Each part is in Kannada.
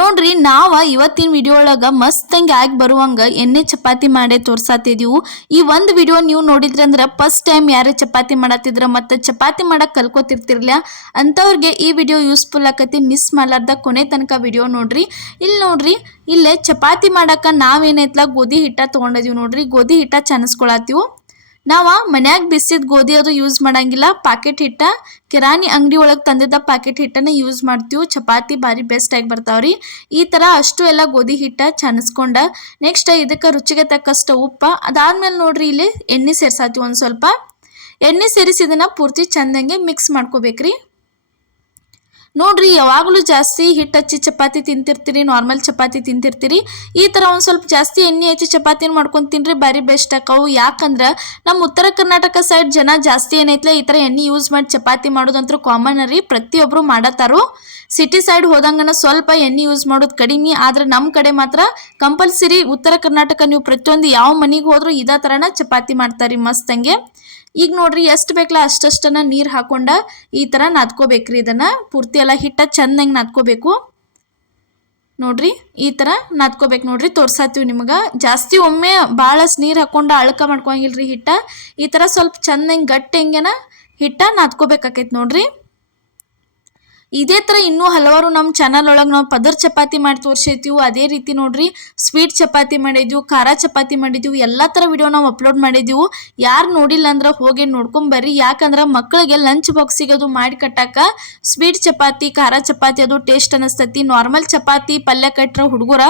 ನೋಡ್ರಿ ನಾವ ಇವತ್ತಿನ ವಿಡಿಯೋ ಒಳಗ ಮಸ್ತಂಗೆ ಆಗಿ ಬರುವಂಗ ಎಣ್ಣೆ ಚಪಾತಿ ಮಾಡೇ ತೋರ್ಸಾತಿದೀವು. ಈ ಒಂದು ವಿಡಿಯೋ ನೀವು ನೋಡಿದ್ರಿ ಅಂದ್ರ ಫಸ್ಟ್ ಟೈಮ್ ಯಾರೇ ಚಪಾತಿ ಮಾಡತ್ತಿದ್ರ ಮತ್ತೆ ಚಪಾತಿ ಮಾಡಕ್ ಕಲ್ಕೋತಿರ್ತಿರ್ಲ ಅಂತವ್ರಿಗೆ ಈ ವಿಡಿಯೋ ಯೂಸ್ಫುಲ್ ಆಕತಿ. ಮಿಸ್ ಮಾಡ್ಲಾರ್ದ ಕೊನೆ ತನಕ ವಿಡಿಯೋ ನೋಡ್ರಿ. ಇಲ್ಲಿ ನೋಡ್ರಿ, ಇಲ್ಲೇ ಚಪಾತಿ ಮಾಡಾಕ ನಾವೇನೈತ್ಲ ಗೋಧಿ ಹಿಟ್ಟ ತಗೊಂಡಿದೀವಿ. ನೋಡ್ರಿ, ಗೋಧಿ ಹಿಟ್ಟ ಚಾನಸ್ಕೊಳತ್ತೀವಿ. ನಾವ ಮನ್ಯಾಗ ಬಿಸಿದ ಗೋಧಿ ಅದು ಯೂಸ್ ಮಾಡಂಗಿಲ್ಲ. ಪಾಕೆಟ್ ಹಿಟ್ಟ, ಕಿರಾಣಿ ಅಂಗಡಿ ಒಳಗೆ ತಂದಿದ್ದ ಪಾಕೆಟ್ ಹಿಟ್ಟನ್ನ ಯೂಸ್ ಮಾಡ್ತೀವಿ. ಚಪಾತಿ ಭಾರಿ ಬೆಸ್ಟ್ ಆಗಿ ಬರ್ತಾವ್ರಿ. ಈ ತರ ಅಷ್ಟು ಎಲ್ಲ ಗೋಧಿ ಹಿಟ್ಟ ಚಾನಸ್ಕೊಂಡ ನೆಕ್ಸ್ಟ್ ಇದಕ್ಕೆ ರುಚಿಗೆ ತಕ್ಕಷ್ಟು ಉಪ್ಪ, ಅದಾದ್ಮೇಲೆ ನೋಡ್ರಿ ಇಲ್ಲಿ ಎಣ್ಣೆ ಸೇರ್ಸಾತೀವಿ. ಒಂದ್ ಸ್ವಲ್ಪ ಎಣ್ಣೆ ಸೇರಿಸಿ ಇದನ್ನ ಪೂರ್ತಿ ಚಂದಂಗೆ ಮಿಕ್ಸ್ ಮಾಡ್ಕೋಬೇಕ್ರಿ. ನೋಡ್ರಿ, ಯಾವಾಗಲೂ ಜಾಸ್ತಿ ಹಿಟ್ಟು ಹಚ್ಚಿ ಚಪಾತಿ ತಿಂತಿರ್ತೀರಿ, ನಾರ್ಮಲ್ ಚಪಾತಿ ತಿಂತಿರ್ತೀರಿ. ಈ ಥರ ಒಂದು ಸ್ವಲ್ಪ ಜಾಸ್ತಿ ಎಣ್ಣೆ ಹಚ್ಚಿ ಚಪಾತಿನ ಮಾಡ್ಕೊಂಡು ತಿನ್ರಿ, ಭಾರಿ ಬೆಸ್ಟ್ ಆಕವು. ಯಾಕಂದ್ರೆ ನಮ್ಮ ಉತ್ತರ ಕರ್ನಾಟಕ ಸೈಡ್ ಜನ ಜಾಸ್ತಿ ಏನೈತ್ಲ ಈ ಥರ ಎಣ್ಣೆ ಯೂಸ್ ಮಾಡಿ ಚಪಾತಿ ಮಾಡೋದಂತೂ ಕಾಮನ್ ರೀ, ಪ್ರತಿಯೊಬ್ಬರು ಮಾಡತ್ತಾರು. ಸಿಟಿ ಸೈಡ್ ಹೋದಂಗನ ಸ್ವಲ್ಪ ಎಣ್ಣೆ ಯೂಸ್ ಮಾಡೋದು ಕಡಿಮೆ, ಆದ್ರೆ ನಮ್ಮ ಕಡೆ ಮಾತ್ರ ಕಂಪಲ್ಸರಿ ಉತ್ತರ ಕರ್ನಾಟಕ ನೀವು ಪ್ರತಿಯೊಂದು ಯಾವ ಮನೆಗೆ ಹೋದ್ರೂ ಇದೇ ಥರನ ಚಪಾತಿ ಮಾಡ್ತಾರೆ ಮಸ್ತಂಗೆ. ಈಗ ನೋಡ್ರಿ, ಎಷ್ಟು ಬೇಕಲ್ಲ ಅಷ್ಟನ್ನ ನೀರು ಹಾಕೊಂಡ ಈ ಥರ ನಾದ್ಕೋಬೇಕ್ರಿ. ಇದನ್ನ ಪೂರ್ತಿ ಎಲ್ಲ ಹಿಟ್ಟ ಚಂದಂಗೆ ನಾದ್ಕೋಬೇಕು. ನೋಡ್ರಿ, ಈ ಥರ ನಾದ್ಕೋಬೇಕು. ನೋಡ್ರಿ, ತೋರ್ಸಾತೀವಿ ನಿಮ್ಗೆ. ಜಾಸ್ತಿ ಒಮ್ಮೆ ಭಾಳಷ್ಟು ನೀರು ಹಾಕೊಂಡು ಅಳ್ಕ ಮಾಡ್ಕೊಳಂಗಿಲ್ರಿ ಹಿಟ್ಟ. ಈ ಥರ ಸ್ವಲ್ಪ ಚಂದಂಗೆ ಗಟ್ಟಿ ಹೆಂಗೆನ ಹಿಟ್ಟ ನಾದ್ಕೋಬೇಕಾಕೈತಿ. ನೋಡ್ರಿ, ಇದೇ ಥರ ಇನ್ನೂ ಹಲವಾರು ನಮ್ಮ ಚಾನಲ್ ಒಳಗೆ ನಾವು ಪದರ್ ಚಪಾತಿ ಮಾಡಿ ತೋರಿಸಿರ್ತೀವಿ. ಅದೇ ರೀತಿ ನೋಡ್ರಿ, ಸ್ವೀಟ್ ಚಪಾತಿ ಮಾಡಿದ್ವಿ, ಖಾರ ಚಪಾತಿ ಮಾಡಿದ್ವಿ, ಎಲ್ಲ ಥರ ವಿಡಿಯೋ ನಾವು ಅಪ್ಲೋಡ್ ಮಾಡಿದ್ದೀವಿ. ಯಾರು ನೋಡಿಲ್ಲ ಅಂದ್ರೆ ಹೋಗಿ ನೋಡ್ಕೊಂಬರ್ರಿ. ಯಾಕಂದ್ರೆ ಮಕ್ಕಳಿಗೆ ಲಂಚ್ ಬಾಕ್ಸಿಗೆ ಅದು ಮಾಡಿ ಕಟ್ಟಾಕ ಸ್ವೀಟ್ ಚಪಾತಿ, ಖಾರ ಚಪಾತಿ ಅದು ಟೇಸ್ಟ್ ಅನಿಸ್ತತಿ. ನಾರ್ಮಲ್ ಚಪಾತಿ ಪಲ್ಯ ಕಟ್ಟರೆ ಹುಡುಗರ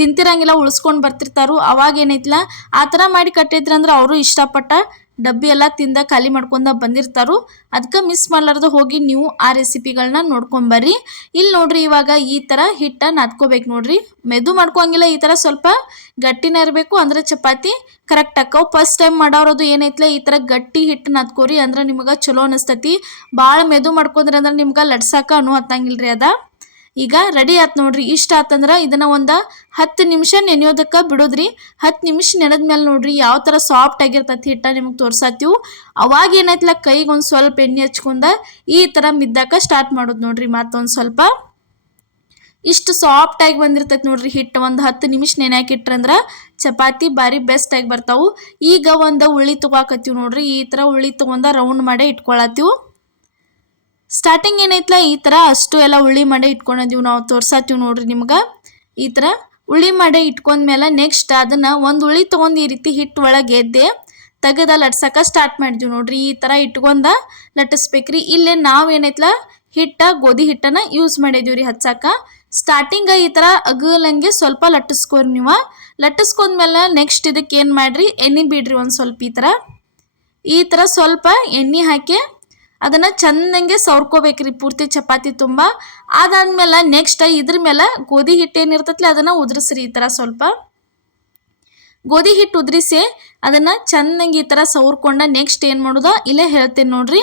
ತಿಂತಿರಂಗಿಲ್ಲ, ಉಳಿಸ್ಕೊಂಡು ಬರ್ತಿರ್ತಾರು. ಅವಾಗ ಏನೈತಿಲ್ಲ ಆ ಥರ ಮಾಡಿ ಕಟ್ಟಿದ್ರಂದ್ರೆ ಅವರು ಇಷ್ಟಪಟ್ಟ ಡಬ್ಬಿ ಎಲ್ಲ ತಿಂದ ಖಾಲಿ ಮಾಡ್ಕೊಂಡ ಬಂದಿರ್ತಾರು. ಅದಕ್ಕೆ ಮಿಸ್ ಮಾಡ್ಲಾರ್ದು ಹೋಗಿ ನೀವು ಆ ರೆಸಿಪಿಗಳನ್ನ ನೋಡ್ಕೊಂಬರ್ರಿ. ಇಲ್ಲಿ ನೋಡ್ರಿ, ಇವಾಗ ಈ ಥರ ಹಿಟ್ಟ ನಾದ್ಕೋಬೇಕು. ನೋಡ್ರಿ, ಮೆದು ಮಾಡ್ಕೊಂಗಿಲ್ಲ, ಈ ಥರ ಸ್ವಲ್ಪ ಗಟ್ಟಿನ ಇರಬೇಕು, ಅಂದ್ರೆ ಚಪಾತಿ ಕರೆಕ್ಟ್ ಆಕ್ಕವು. ಫಸ್ಟ್ ಟೈಮ್ ಮಾಡೋರದು ಏನೈತ್ಲ ಈ ಥರ ಗಟ್ಟಿ ಹಿಟ್ಟು ನಾದ್ಕೋರಿ, ಅಂದ್ರೆ ನಿಮ್ಗೆ ಚಲೋ ಅನಿಸ್ತತಿ. ಭಾಳ ಮೆದು ಮಾಡ್ಕೊಂಡ್ರಿ ಅಂದ್ರೆ ನಿಮ್ಗೆ ಲಡ್ಸಾಕ ಹತ್ತಂಗಿಲ್ರಿ ಅದ. ಈಗ ರೆಡಿ ಆತ್ ನೋಡ್ರಿ. ಇಷ್ಟ ಆತಂದ್ರೆ ಇದನ್ನ ಒಂದು 10 ನಿಮಿಷ ನೆನೆಯೋದಕ್ಕೆ ಬಿಡೋದ್ರಿ. 10 ನಿಮಿಷ ನೆನೆದ್ಮೇಲೆ ನೋಡ್ರಿ ಯಾವ ಥರ ಸಾಫ್ಟ್ ಆಗಿರ್ತತಿ ಹಿಟ್ಟ ನಿಮ್ಗೆ ತೋರ್ಸಾತೀವಿ. ಅವಾಗ ಏನೈತ್ಲ ಕೈಗೆ ಒಂದು ಸ್ವಲ್ಪ ಎಣ್ಣೆ ಹಚ್ಕೊಂಡ ಈ ಥರ ಮಿದ್ದಾಕ ಸ್ಟಾರ್ಟ್ ಮಾಡೋದು. ನೋಡ್ರಿ, ಮತ್ತೊಂದು ಸ್ವಲ್ಪ ಇಷ್ಟು ಸಾಫ್ಟ್ ಆಗಿ ಬಂದಿರ್ತೈತಿ ನೋಡ್ರಿ ಹಿಟ್ಟು. ಒಂದು 10 ನಿಮಿಷ ನೆನೆಯಾಕಿಟ್ರಂದ್ರೆ ಚಪಾತಿ ಭಾರಿ ಬೆಸ್ಟ್ ಆಗಿ ಬರ್ತಾವು. ಈಗ ಒಂದು ಉಳ್ಳಿ ತಗೋಕತ್ತೀವಿ. ನೋಡ್ರಿ, ಈ ಥರ ಉಳ್ಳಿ ತಗೊಂಡ ರೌಂಡ್ ಮಾಡೇ ಇಟ್ಕೊಳತ್ತೀವಿ. ಸ್ಟಾರ್ಟಿಂಗ್ ಏನೈತ್ಲ ಈ ಥರ ಅಷ್ಟು ಎಲ್ಲ ಉಳ್ಳಿ ಮಾಡೇ ಇಟ್ಕೊಂಡಿದ್ದೀವಿ ನಾವು, ತೋರ್ಸಾತೀವಿ ನೋಡ್ರಿ ನಿಮ್ಗೆ. ಈ ಥರ ಉಳ್ಳಿ ಮಾಡೇ ಇಟ್ಕೊಂಡ್ಮೇಲೆ ನೆಕ್ಸ್ಟ್ ಅದನ್ನು ಒಂದು ಉಳ್ಳಿ ತೊಗೊಂಡು ಈ ರೀತಿ ಹಿಟ್ಟು ಒಳಗೆ ಎದ್ದೆ ತೆಗೆದ ಲಟ್ಸಕ್ಕೆ ಸ್ಟಾರ್ಟ್ ಮಾಡಿದ್ವಿ. ನೋಡ್ರಿ, ಈ ಥರ ಇಟ್ಕೊಂಡ ಲಟ್ಟಿಸ್ಬೇಕ್ರಿ. ಇಲ್ಲೇ ನಾವು ಏನೈತ್ಲ ಗೋಧಿ ಹಿಟ್ಟನ್ನು ಯೂಸ್ ಮಾಡಿದೀವಿ ರೀ ಹಚ್ಚಾಕ. ಸ್ಟಾರ್ಟಿಂಗ್ ಈ ಥರ ಅಗಲಂಗೆ ಸ್ವಲ್ಪ ಲಟ್ಟಿಸ್ಕೋರಿ ನೀವು. ಲಟ್ಟಿಸ್ಕೊಂಡ್ಮೇಲೆ ನೆಕ್ಸ್ಟ್ ಇದಕ್ಕೆ ಏನು ಮಾಡಿರಿ, ಎಣ್ಣೆ ಬಿಡ್ರಿ ಒಂದು ಸ್ವಲ್ಪ. ಈ ಥರ ಸ್ವಲ್ಪ ಎಣ್ಣೆ ಹಾಕಿ ಅದನ್ನು ಚಂದಂಗೆ ಸವ್ರ್ಕೋಬೇಕ್ರಿ ಪೂರ್ತಿ ಚಪಾತಿ ತುಂಬ. ಅದಾದ್ಮೇಲೆ ನೆಕ್ಸ್ಟ್ ಇದ್ರ ಮೇಲೆ ಗೋಧಿ ಹಿಟ್ಟು ಏನಿರ್ತೈತಿ ಅದನ್ನು ಉದುರಿಸ್ರಿ. ಈ ಥರ ಸ್ವಲ್ಪ ಗೋಧಿ ಹಿಟ್ಟು ಉದುರಿಸಿ ಅದನ್ನು ಚಂದಂಗೆ ಈ ಥರ ಸವ್ರ್ಕೊಂಡ ನೆಕ್ಸ್ಟ್ ಏನು ಮಾಡೋದ ಇಲ್ಲೇ ಹೇಳ್ತೇನೆ ನೋಡ್ರಿ.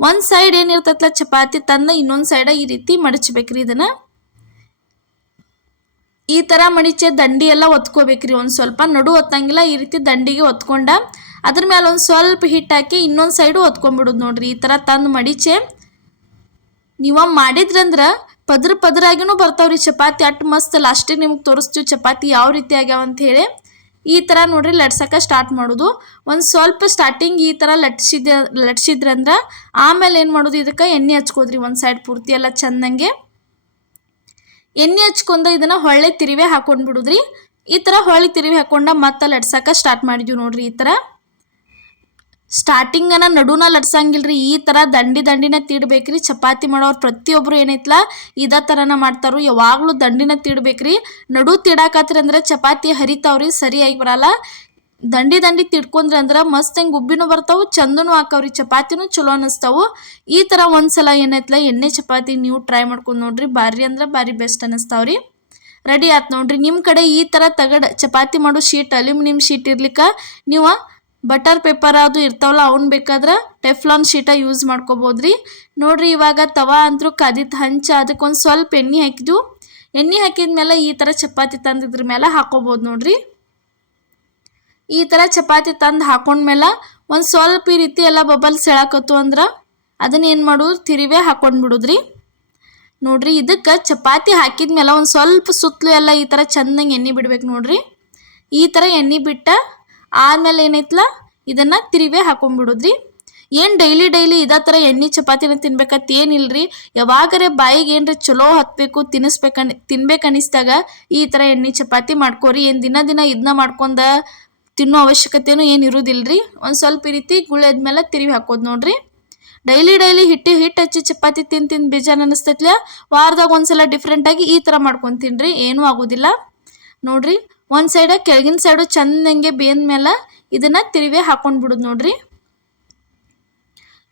ಒಂದು ಸೈಡ್ ಏನಿರ್ತೈತಲ್ಲ ಚಪಾತಿ ತಂದ ಇನ್ನೊಂದು ಸೈಡ ಈ ರೀತಿ ಮಡಚ್ಬೇಕ್ರಿ. ಇದನ್ನು ಈ ಥರ ಮಡಿಚೆ ದಂಡಿ ಎಲ್ಲ ಒತ್ಕೋಬೇಕ್ರಿ. ಒಂದು ಸ್ವಲ್ಪ ನಡು ಒತ್ತಂಗಿಲ್ಲ, ಈ ರೀತಿ ದಂಡಿಗೆ ಒತ್ಕೊಂಡ ಅದ್ರ ಮೇಲೆ ಒಂದು ಸ್ವಲ್ಪ ಹಿಟ್ಟು ಹಾಕಿ ಇನ್ನೊಂದು ಸೈಡು ಒತ್ಕೊಂಡ್ಬಿಡೋದು. ನೋಡ್ರಿ, ಈ ಥರ ತಂದು ಮಡಿಚೆ ನೀವು ಮಾಡಿದ್ರಂದ್ರೆ ಪದರಾಗಿನೂ ಬರ್ತಾವ್ರಿ ಚಪಾತಿ. ಅಟ್ಟು ಮಸ್ತ್ ಲಾಸ್ಟಿಗೆ ನಿಮ್ಗೆ ತೋರಿಸ್ತೀವಿ ಚಪಾತಿ ಯಾವ ರೀತಿ ಆಗ್ಯಾವ ಅಂತ ಹೇಳಿ. ಈ ಥರ ನೋಡ್ರಿ ಲಟ್ಸಕ್ಕೆ ಸ್ಟಾರ್ಟ್ ಮಾಡೋದು. ಒಂದು ಸ್ವಲ್ಪ ಸ್ಟಾರ್ಟಿಂಗ್ ಈ ಥರ ಲಟ್ಸಿದ್ರಂದ್ರೆ ಆಮೇಲೆ ಏನು ಮಾಡೋದು, ಇದಕ್ಕೆ ಎಣ್ಣೆ ಹಚ್ಕೋದ್ರಿ ಒಂದು ಸೈಡ್ ಪೂರ್ತಿ ಎಲ್ಲ ಚಂದಂಗೆ. ಎಣ್ಣೆ ಹಚ್ಕೊಂಡ ಇದನ್ನು ಹೊಳ್ಳೆ ತಿರುವೆ ಹಾಕೊಂಡು ಬಿಡುದ್ರಿ. ಈ ಥರ ಹೊಳ್ಳಿ ತಿರುವಿ ಹಾಕೊಂಡ ಮತ್ತೆ ಲಟ್ಸಕ್ಕೆ ಸ್ಟಾರ್ಟ್ ಮಾಡಿದ್ವಿ. ನೋಡ್ರಿ, ಈ ಥರ ಸ್ಟಾರ್ಟಿಂಗನ ನಡುನ ಲಟ್ಸಂಗಿಲ್ರಿ, ಈ ಥರ ದಂಡಿನ ತೀಡ್ಬೇಕ್ರಿ. ಚಪಾತಿ ಮಾಡೋರು ಪ್ರತಿಯೊಬ್ಬರು ಏನೈತ್ಲ ಇದೇ ಥರನ ಮಾಡ್ತಾರು. ಯಾವಾಗಲೂ ದಂಡಿನ ತೀಡ್ಬೇಕ್ರಿ. ನಡು ತೀಡಾಕತ್ರಿ ಅಂದ್ರೆ ಚಪಾತಿ ಹರಿತಾವ್ರಿ, ಸರಿಯಾಗಿ ಬರಲ್ಲ. ದಂಡಿ ತಿಡ್ಕೊಂಡ್ರಿ ಅಂದ್ರೆ ಮಸ್ತ್ ಹೆಂಗೆ ಉಬ್ಬಿನೂ ಬರ್ತಾವು, ಚಂದನೂ ಹಾಕವ್ರಿ, ಚಪಾತಿನೂ ಚಲೋ ಅನ್ನಿಸ್ತಾವು. ಈ ಥರ ಒಂದ್ಸಲ ಏನೈತ್ಲ ಎಣ್ಣೆ ಚಪಾತಿ ನೀವು ಟ್ರೈ ಮಾಡ್ಕೊಂಡು ನೋಡ್ರಿ, ಭಾರಿ ಅಂದ್ರೆ ಭಾರಿ ಬೆಸ್ಟ್ ಅನ್ನಿಸ್ತಾವ್ರಿ. ರೆಡಿ ಆಯ್ತು ನೋಡ್ರಿ. ನಿಮ್ಮ ಕಡೆ ಈ ಥರ ಚಪಾತಿ ಮಾಡೋ ಶೀಟ್ ಅಲ್ಯೂಮಿನಿಯಂ ಶೀಟ್ ಇರ್ಲಿಕ್ಕೆ ನೀವು ಬಟರ್ ಪೇಪರ್ ಅದು ಇರ್ತಾವಲ್ಲ ಅವ್ನು ಬೇಕಾದ್ರೆ ಟೆಫ್ಲಾನ್ ಶೀಟ ಯೂಸ್ ಮಾಡ್ಕೋಬೋದ್ರಿ. ನೋಡ್ರಿ, ಇವಾಗ ತವಾ ಅಂತೂ ಕಾದಿತ್ತು ಹಂಚ, ಅದಕ್ಕೊಂದು ಸ್ವಲ್ಪ ಎಣ್ಣೆ ಹಾಕಿದ್ವು. ಎಣ್ಣೆ ಹಾಕಿದ್ಮೇಲೆ ಈ ಥರ ಚಪಾತಿ ತಂದಿದ್ರ ಮೇಲೆ ಹಾಕೋಬೋದು. ನೋಡ್ರಿ, ಈ ಥರ ಚಪಾತಿ ತಂದು ಹಾಕೊಂಡ್ಮೇಲೆ ಒಂದು ಸ್ವಲ್ಪ ಈ ರೀತಿ ಎಲ್ಲ ಬಬಲ್ಸ್ ಎಳಕತ್ತು ಅಂದ್ರೆ ಅದನ್ನ ಏನು ಮಾಡೋದು, ತಿರುವೆ ಹಾಕೊಂಡ್ಬಿಡುದ್ರಿ. ನೋಡ್ರಿ ಇದಕ್ಕೆ ಚಪಾತಿ ಹಾಕಿದ್ಮೇಲೆ ಒಂದು ಸ್ವಲ್ಪ ಸುತ್ತಲೂ ಎಲ್ಲ ಈ ಥರ ಚೆಂದಂಗೆ ಎಣ್ಣೆ ಬಿಡ್ಬೇಕು ನೋಡ್ರಿ. ಈ ಥರ ಎಣ್ಣೆ ಬಿಟ್ಟ ಆದಮೇಲೆ ಏನೈತಲ್ಲ ಇದನ್ನು ತಿರುವೆ ಹಾಕೊಂಡ್ಬಿಡೋದ್ರಿ. ಏನು ಡೈಲಿ ಇದೇ ಥರ ಎಣ್ಣೆ ಚಪಾತಿನ ತಿನ್ಬೇಕಂತ ಏನಿಲ್ರಿ. ಯಾವಾಗರೆ ಬಾಯಿಗೆ ಏನ್ರಿ ಚಲೋ ಹತ್ತಬೇಕು ತಿನ್ಬೇಕನ್ನಿಸ್ದಾಗ ಈ ಥರ ಎಣ್ಣೆ ಚಪಾತಿ ಮಾಡ್ಕೋರಿ. ಏನು ದಿನ ಇದನ್ನ ಮಾಡ್ಕೊಂಡ ತಿನ್ನೋ ಅವಶ್ಯಕತೆನೂ ಏನು ಇರೋದಿಲ್ರಿ. ಒಂದು ಸ್ವಲ್ಪ ಈ ರೀತಿ ಗುಳೆದ್ಮೇಲೆ ತಿರುವಿ ಹಾಕೋದು ನೋಡ್ರಿ. ಡೈಲಿ ಹಿಟ್ಟು ಹಚ್ಚಿ ಚಪಾತಿ ತಿಂದು ಬೇಜಾರು ಅನ್ನಿಸ್ತೈತ್ಲ, ವಾರದಾಗ ಒಂದ್ಸಲ ಡಿಫ್ರೆಂಟಾಗಿ ಈ ಥರ ಮಾಡ್ಕೊಂಡು ತಿನ್ರಿ, ಏನೂ ಆಗೋದಿಲ್ಲ ನೋಡ್ರಿ. ಒಂದು ಸೈಡ ಕೆಳಗಿನ ಸೈಡು ಚೆಂದಂಗೆ ಬೇಂದ್ಮೇಲೆ ಇದನ್ನು ತಿರುವಿ ಹಾಕೊಂಡು ಬಿಡೋದು ನೋಡ್ರಿ.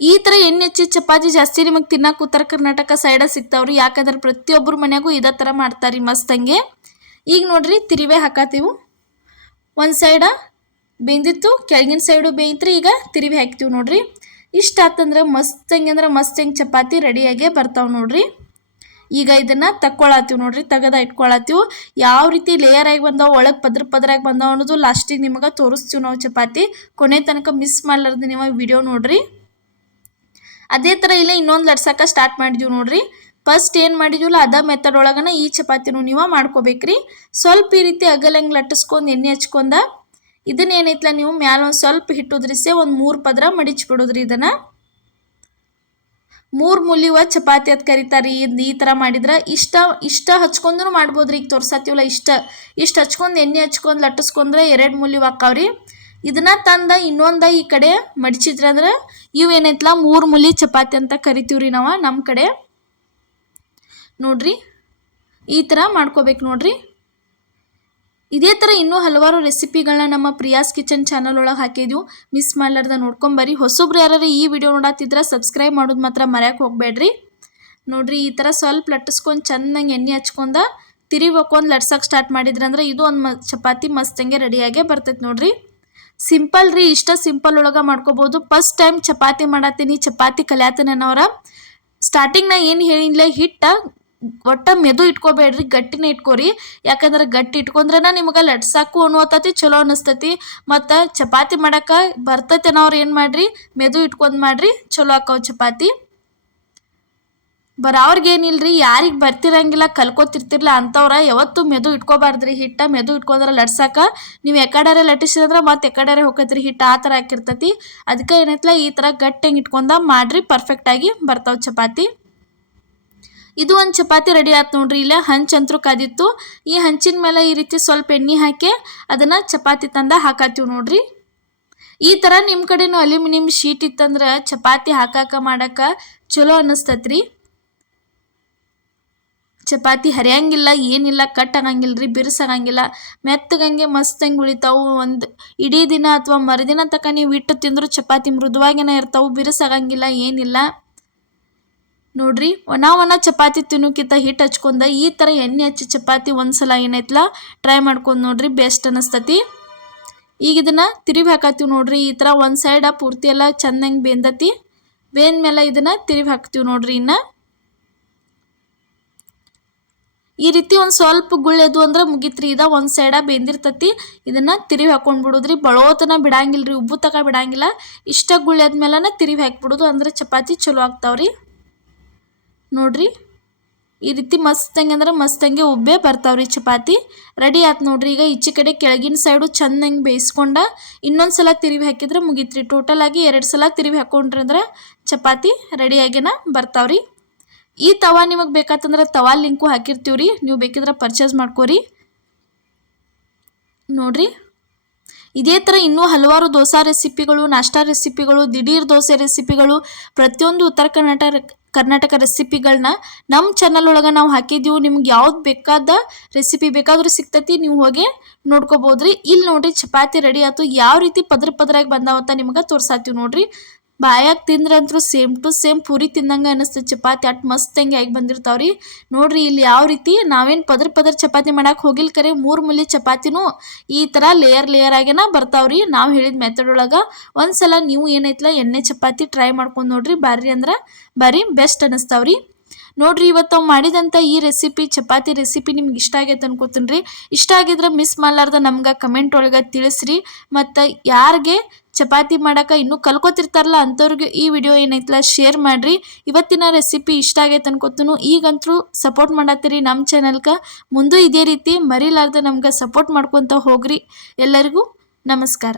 ಈ ಥರ ಎಣ್ಣೆ ಹಚ್ಚಿ ಚಪಾತಿ ಜಾಸ್ತಿ ನಿಮಗೆ ತಿನ್ನಕ್ಕೆ ಉತ್ತರ ಕರ್ನಾಟಕ ಸೈಡ ಸಿಗ್ತಾವ್ರಿ. ಯಾಕಂದ್ರೆ ಪ್ರತಿಯೊಬ್ಬರ ಮನೆಯಾಗೂ ಇದೇ ಥರ ಮಾಡ್ತಾರೆ ಮಸ್ತಂಗೆ. ಈಗ ನೋಡ್ರಿ ತಿರುವೆ ಹಾಕತ್ತೀವಿ. ಒಂದು ಸೈಡ ಬೇಂದಿತ್ತು, ಕೆಳಗಿನ ಸೈಡು ಬೇಯ್ತ್ರಿ. ಈಗ ತಿರುವಿ ಹಾಕ್ತೀವಿ ನೋಡ್ರಿ. ಇಷ್ಟ ಆತಂದ್ರೆ ಮಸ್ತ್ ಚಪಾತಿ ರೆಡಿಯಾಗೇ ಬರ್ತಾವೆ ನೋಡ್ರಿ. ಈಗ ಇದನ್ನು ತಕ್ಕೊಳತ್ತೀವಿ ನೋಡ್ರಿ, ಇಟ್ಕೊಳತ್ತೀವಿ. ಯಾವ ರೀತಿ ಲೇಯರ್ ಆಗಿ ಬಂದಾವೆ, ಒಳಗೆ ಪದ್ರಾಗಿ ಬಂದಾವೆ ಅನ್ನೋದು ಲಾಸ್ಟಿಗೆ ನಿಮಗೆ ತೋರಿಸ್ತೀವಿ ನಾವು. ಚಪಾತಿ ಕೊನೆ ತನಕ ಮಿಸ್ ಮಾಡ್ಲಾರ್ದು ನೀವು ವಿಡಿಯೋ ನೋಡ್ರಿ. ಅದೇ ಥರ ಇಲ್ಲ ಇನ್ನೊಂದು ಲಟ್ಸಕ್ಕೆ ಸ್ಟಾರ್ಟ್ ಮಾಡಿದ್ವಿ ನೋಡ್ರಿ. ಫಸ್ಟ್ ಏನು ಮಾಡಿದ್ವಲ್ಲ ಅದ ಮೆಥಡ್ ಒಳಗನ ಈ ಚಪಾತಿನೂ ನೀವು ಮಾಡ್ಕೋಬೇಕ್ರಿ. ಸ್ವಲ್ಪ ಈ ರೀತಿ ಅಗಲಂಗೆ ಲಟ್ಟಿಸ್ಕೊಂಡು ಎಣ್ಣೆ ಹಚ್ಕೊಂಡ ಇದನ್ನ ಏನೈತಲ್ಲ ನೀವು ಮ್ಯಾಲ ಒಂದು ಸ್ವಲ್ಪ ಹಿಟ್ಟು ಉದ್ರಿಸಿ ಒಂದು 3 ಪದರ ಮಡಿಚ್ಬಿಡೋದ್ರಿ. ಇದನ್ನು 3 ಮೂಲಿವ ಚಪಾತಿ ಅಂತ ಕರಿತಾರೆ. ಈ ಥರ ಮಾಡಿದ್ರೆ ಇಷ್ಟ ಹಚ್ಕೊಂಡ್ರು ಮಾಡ್ಬೋದ್ರಿ. ಈಗ ತೋರ್ಸತ್ತೀವಲ್ಲ ಇಷ್ಟ ಹಚ್ಕೊಂಡು ಎಣ್ಣೆ ಹಚ್ಕೊಂಡು ಲಟ್ಟಿಸ್ಕೊಂಡ್ರೆ 2 ಮೂಲಿವ ಹಾಕಾವ್ರಿ. ಇದನ್ನ ತಂದ ಇನ್ನೊಂದ ಈ ಕಡೆ ಮಡಿಚಿದ್ರಂದ್ರೆ ಇವು ಏನೈತಲ್ಲ 3 ಮೂಲಿ ಚಪಾತಿ ಅಂತ ಕರಿತೀವ್ರಿ ನಾವು ನಮ್ಮ ಕಡೆ ನೋಡ್ರಿ. ಈ ಥರ ಮಾಡ್ಕೋಬೇಕು ನೋಡ್ರಿ. ಇದೇ ಥರ ಇನ್ನೂ ಹಲವಾರು ರೆಸಿಪಿಗಳನ್ನ ನಮ್ಮ ಪ್ರಿಯಾಸ್ ಕಿಚನ್ ಚಾನಲ್ ಒಳಗೆ ಹಾಕಿದ್ವು. ಮಿಸ್ ಮಾಡ್ಲಾರ್ದ ನೋಡ್ಕೊಂಬರ್ರಿ. ಹೊಸಬ್ರು ಯಾರು ಈ ವಿಡಿಯೋ ನೋಡತ್ತಿದ್ರೆ ಸಬ್ಸ್ಕ್ರೈಬ್ ಮಾಡೋದು ಮಾತ್ರ ಮರ್ಯಾಕೆ ಹೋಗಬೇಡ್ರಿ ನೋಡ್ರಿ. ಈ ಥರ ಸ್ವಲ್ಪ ಲಟ್ಟಿಸ್ಕೊಂಡು ಚೆಂದಂಗೆ ಎಣ್ಣೆ ಹಚ್ಕೊಂಡ ತಿರಿಬೇಕು ಲಟ್ಸಕ್ಕೆ ಸ್ಟಾರ್ಟ್ ಮಾಡಿದ್ರಂದ್ರೆ ಇದು ಒಂದು ಚಪಾತಿ ಮಸ್ತಂಗೆ ರೆಡಿಯಾಗೇ ಬರ್ತೈತೆ ನೋಡ್ರಿ. ಸಿಂಪಲ್ ರೀ, ಇಷ್ಟ ಸಿಂಪಲ್ ಒಳಗೆ ಮಾಡ್ಕೋಬೋದು. ಫಸ್ಟ್ ಟೈಮ್ ಚಪಾತಿ ಮಾಡತ್ತೀನಿ, ಚಪಾತಿ ಕಲಿಯಾತೀನಿ ಅನ್ನೋರ ಸ್ಟಾರ್ಟಿಂಗ್ನ ಏನು ಹೇಳಿಲ್ಲ, ಹಿಟ್ಟ ಒಟ್ಟ ಮೆದು ಇಟ್ಕೋಬೇಡ್ರಿ, ಗಟ್ಟಿನ ಇಟ್ಕೋರಿ. ಯಾಕಂದ್ರೆ ಗಟ್ಟಿ ಇಟ್ಕೊಂಡ್ರೆ ನಿಮ್ಗೆ ಲಟ್ಸಾಕು ಅನ್ನೋತತಿ ಚಲೋ ಅನ್ನಿಸ್ತತಿ. ಮತ್ತು ಚಪಾತಿ ಮಾಡಕ್ಕೆ ಬರ್ತೈತೆ ಅನ್ನೋರು ಏನು ಮಾಡಿರಿ, ಮೆದು ಇಟ್ಕೊಂಡು ಮಾಡಿರಿ, ಚಲೋ ಆಕ್ಕವು ಚಪಾತಿ. ಬರೋರ್ಗೇನಿಲ್ರಿ, ಯಾರಿಗೆ ಬರ್ತಿರಂಗಿಲ್ಲ ಕಲ್ಕೋತಿರ್ತಿರ್ಲ ಅಂಥವ್ರ ಯಾವತ್ತೂ ಮೆದು ಇಟ್ಕೋಬಾರ್ದ್ರಿ. ಹಿಟ್ಟ ಮೆದು ಇಟ್ಕೊಂಡ್ರೆ ಲಟ್ಸಾಕ ನೀವು ಎಕಡಾರೆ ಲಟ್ಟಿಸಿದ್ರೆ ಮತ್ತೆ ಎಕಡಾರೆ ಹೋಗತ್ರಿ ಹಿಟ್ಟು ಆ ಥರ ಹಾಕಿರ್ತತಿ. ಅದಕ್ಕೆ ಏನೈತಲ್ಲ ಈ ಥರ ಗಟ್ಟಿಂಗ್ ಇಟ್ಕೊಂಡ ಮಾಡ್ರಿ, ಪರ್ಫೆಕ್ಟಾಗಿ ಬರ್ತಾವೆ ಚಪಾತಿ. ಇದು ಒಂದು ಚಪಾತಿ ರೆಡಿ ಆಯ್ತು ನೋಡ್ರಿ. ಇಲ್ಲ ಹಂಚಂತರೂ ಕಾದಿತ್ತು. ಈ ಹಂಚಿನ ಮೇಲೆ ಈ ರೀತಿ ಸ್ವಲ್ಪ ಎಣ್ಣೆ ಹಾಕಿ ಅದನ್ನು ಚಪಾತಿ ತಂದ ಹಾಕತ್ತೀವಿ ನೋಡ್ರಿ. ಈ ಥರ ನಿಮ್ಮ ಕಡೆನೂ ಅಲ್ಯೂಮಿನಿಯಂ ಶೀಟ್ ಇತ್ತಂದ್ರೆ ಚಪಾತಿ ಮಾಡಕ್ಕೆ ಚಲೋ ಅನ್ನಿಸ್ತತ್ರಿ. ಚಪಾತಿ ಹರಿಯಂಗಿಲ್ಲ, ಏನಿಲ್ಲ, ಕಟ್ ಆಗಂಗಿಲ್ಲ ರೀ, ಬಿರ್ಸಾಗಂಗಿಲ್ಲ, ಮೆತ್ತಗಂಗೆ ಮಸ್ತಂಗೆ ಉಳಿತಾವು. ಒಂದು ಇಡೀ ದಿನ ಅಥವಾ ಮರುದಿನ ತನಕ ನೀವು ಇಟ್ಟು ತಿಂದರೂ ಚಪಾತಿ ಮೃದುವಾಗಿನೇ ಇರ್ತಾವೆ, ಬಿರ್ಸಾಗಂಗಿಲ್ಲ, ಏನಿಲ್ಲ ನೋಡ್ರಿ. ಒಣ ಚಪಾತಿ ತಿನ್ನೋಕ್ಕಿಂತ ಹಿಟ್ಟು ಹಚ್ಕೊಂಡ ಈ ಥರ ಎಣ್ಣೆ ಹಚ್ಚಿ ಚಪಾತಿ ಒಂದ್ಸಲ ಏನೈತಲ್ಲ ಟ್ರೈ ಮಾಡ್ಕೊಂಡು ನೋಡ್ರಿ, ಬೆಸ್ಟ್ ಅನ್ನಿಸ್ತತಿ. ಈಗ ಇದನ್ನು ತಿರುವಿ ಹಾಕತ್ತೀವಿ ನೋಡ್ರಿ. ಈ ಥರ ಒಂದು ಸೈಡ ಪೂರ್ತಿ ಎಲ್ಲ ಚೆಂದಂಗೆ ಬೆಂದತಿ. ಬೆಂದ್ಮೇಲೆ ಇದನ್ನು ತಿರುವಿ ಹಾಕ್ತೀವಿ ನೋಡ್ರಿ. ಇನ್ನು ಈ ರೀತಿ ಒಂದು ಸ್ವಲ್ಪ ಗುಳ್ಳೆದು ಅಂದ್ರೆ ಮುಗಿತ್ರಿ. ಇದ ಒಂದು ಸೈಡ ಬೆಂದಿರ್ತತಿ. ಇದನ್ನು ತಿರುವಿ ಹಾಕೊಂಡು ಬಿಡೋದ್ರಿ. ಬಳೋತನ ಬಿಡಂಗಿಲ್ಲ ರೀ, ಉಬ್ಬು ತಕ ಬಿಡಂಗಿಲ್ಲ. ಇಷ್ಟ ಗುಳ್ಳೆದ್ಮೇಲೆ ತಿರುವಿ ಹಾಕಿಬಿಡೋದು, ಅಂದ್ರೆ ಚಪಾತಿ ಚಲೋ ಆಗ್ತಾವ್ರಿ ನೋಡ್ರಿ. ಈ ರೀತಿ ಮಸ್ತಂಗೆ ಉಬ್ಬೆ ಬರ್ತಾವ್ರಿ ಚಪಾತಿ. ರೆಡಿ ಆಯ್ತು ನೋಡ್ರಿ. ಈಗ ಈಚೆ ಕಡೆ ಕೆಳಗಿನ ಸೈಡು ಚೆಂದಂಗೆ ಬೇಯಿಸ್ಕೊಂಡ ಇನ್ನೊಂದು ಸಲ ತಿರುವಿ ಹಾಕಿದ್ರೆ ಮುಗೀತ್ರಿ. ಟೋಟಲ್ ಆಗಿ 2 ಸಲ ತಿರುವಿ ಹಾಕೊಂಡ್ರಿ ಅಂದ್ರೆ ಚಪಾತಿ ರೆಡಿಯಾಗಿನ ಬರ್ತಾವ್ರಿ. ಈ ತವಾ ನಿಮಗೆ ಬೇಕಾತಂದ್ರೆ ತವಾ ಲಿಂಕು ಹಾಕಿರ್ತೀವ್ರಿ, ನೀವು ಬೇಕಿದ್ರೆ ಪರ್ಚೇಸ್ ಮಾಡ್ಕೋರಿ ನೋಡ್ರಿ. ಇದೇ ಥರ ಇನ್ನೂ ಹಲವಾರು ದೋಸಾ ರೆಸಿಪಿಗಳು, ನಾಷ್ಟಾ ರೆಸಿಪಿಗಳು, ದಿಢೀರ್ ದೋಸೆ ರೆಸಿಪಿಗಳು, ಪ್ರತಿಯೊಂದು ಉತ್ತರ ಕರ್ನಾಟಕ ರೆಸಿಪಿಗಳನ್ನ ನಮ್ಮ ಚಾನಲ್ ಒಳಗೆ ನಾವು ಹಾಕಿದ್ದೀವಿ. ನಿಮ್ಗೆ ಯಾವ್ದು ಬೇಕಾದ ರೆಸಿಪಿ ಬೇಕಾದರೂ ಸಿಗ್ತೈತಿ, ನೀವು ಹೋಗಿ ನೋಡ್ಕೋಬೋದ್ರಿ. ಇಲ್ಲಿ ನೋಡ್ರಿ ಚಪಾತಿ ರೆಡಿ ಆಯ್ತು. ಯಾವ ರೀತಿ ಪದರಾಗಿ ಬಂದಾವಂತ ನಿಮ್ಗೆ ತೋರ್ಸಾತೀವಿ ನೋಡ್ರಿ. ಬಾಯಾಗ ತಿಂದ್ರಂತೂ ಸೇಮ್ ಟು ಸೇಮ್ ಪೂರಿ ತಿಂದಂಗೆ ಅನ್ನಿಸ್ತದೆ. ಚಪಾತಿ ಅಟ್ ಮಸ್ತಂಗೆ ಆಗಿ ಬಂದಿರ್ತಾವ್ರಿ ನೋಡ್ರಿ. ಇಲ್ಲಿ ಯಾವ ರೀತಿ ನಾವೇನು ಪದರ ಚಪಾತಿ ಮಾಡಕ್ಕೆ ಹೋಗಿಲ್ಲ, ಕರೆ 3 ಮೂಲಿ ಚಪಾತಿನೂ ಈ ಥರ ಲೇಯರ್ ಆಗೇನ ಬರ್ತಾವ್ರಿ. ನಾವು ಹೇಳಿದ ಮೆಥಡ್ ಒಳಗೆ ಒಂದ್ಸಲ ನೀವು ಏನೈತಲ್ಲ ಎಣ್ಣೆ ಚಪಾತಿ ಟ್ರೈ ಮಾಡ್ಕೊಂಡು ನೋಡ್ರಿ. ಬಾರಿ ಬೆಸ್ಟ್ ಅನ್ನಿಸ್ತಾವ್ರಿ ನೋಡ್ರಿ. ಇವತ್ತು ನಾವು ಮಾಡಿದಂಥ ಈ ರೆಸಿಪಿ, ಚಪಾತಿ ರೆಸಿಪಿ ನಿಮ್ಗೆ ಇಷ್ಟ ಆಗೈತೆ ಅನ್ಕೋತೀನಿ ರೀ. ಇಷ್ಟ ಆಗಿದ್ರೆ ಮಿಸ್ ಮಾಡಲಾರ್ದ ನಮ್ಗೆ ಕಮೆಂಟ್ ಒಳಗೆ ತಿಳಿಸ್ರಿ. ಮತ್ತು ಯಾರಿಗೆ ಚಪಾತಿ ಮಾಡಕ್ಕೆ ಇನ್ನೂ ಕಲ್ಕೋತಿರ್ತಾರಲ್ಲ ಅಂಥವ್ರಿಗೆ ಈ ವಿಡಿಯೋ ಏನೈತಲ್ಲ ಶೇರ್ ಮಾಡಿರಿ. ಇವತ್ತಿನ ರೆಸಿಪಿ ಇಷ್ಟ ಆಗೈತೆ ಅನ್ಕೋತನು. ಈಗಂತೂ ಸಪೋರ್ಟ್ ಮಾಡತ್ತೀರಿ ನಮ್ಮ ಚಾನಲ್ಗೆ. ಮುಂದೂ ಇದೇ ರೀತಿ ಮರಿಲಾರ್ದೆ ನಮ್ಗೆ ಸಪೋರ್ಟ್ ಮಾಡ್ಕೊತ ಹೋಗ್ರಿ. ಎಲ್ಲರಿಗೂ ನಮಸ್ಕಾರ.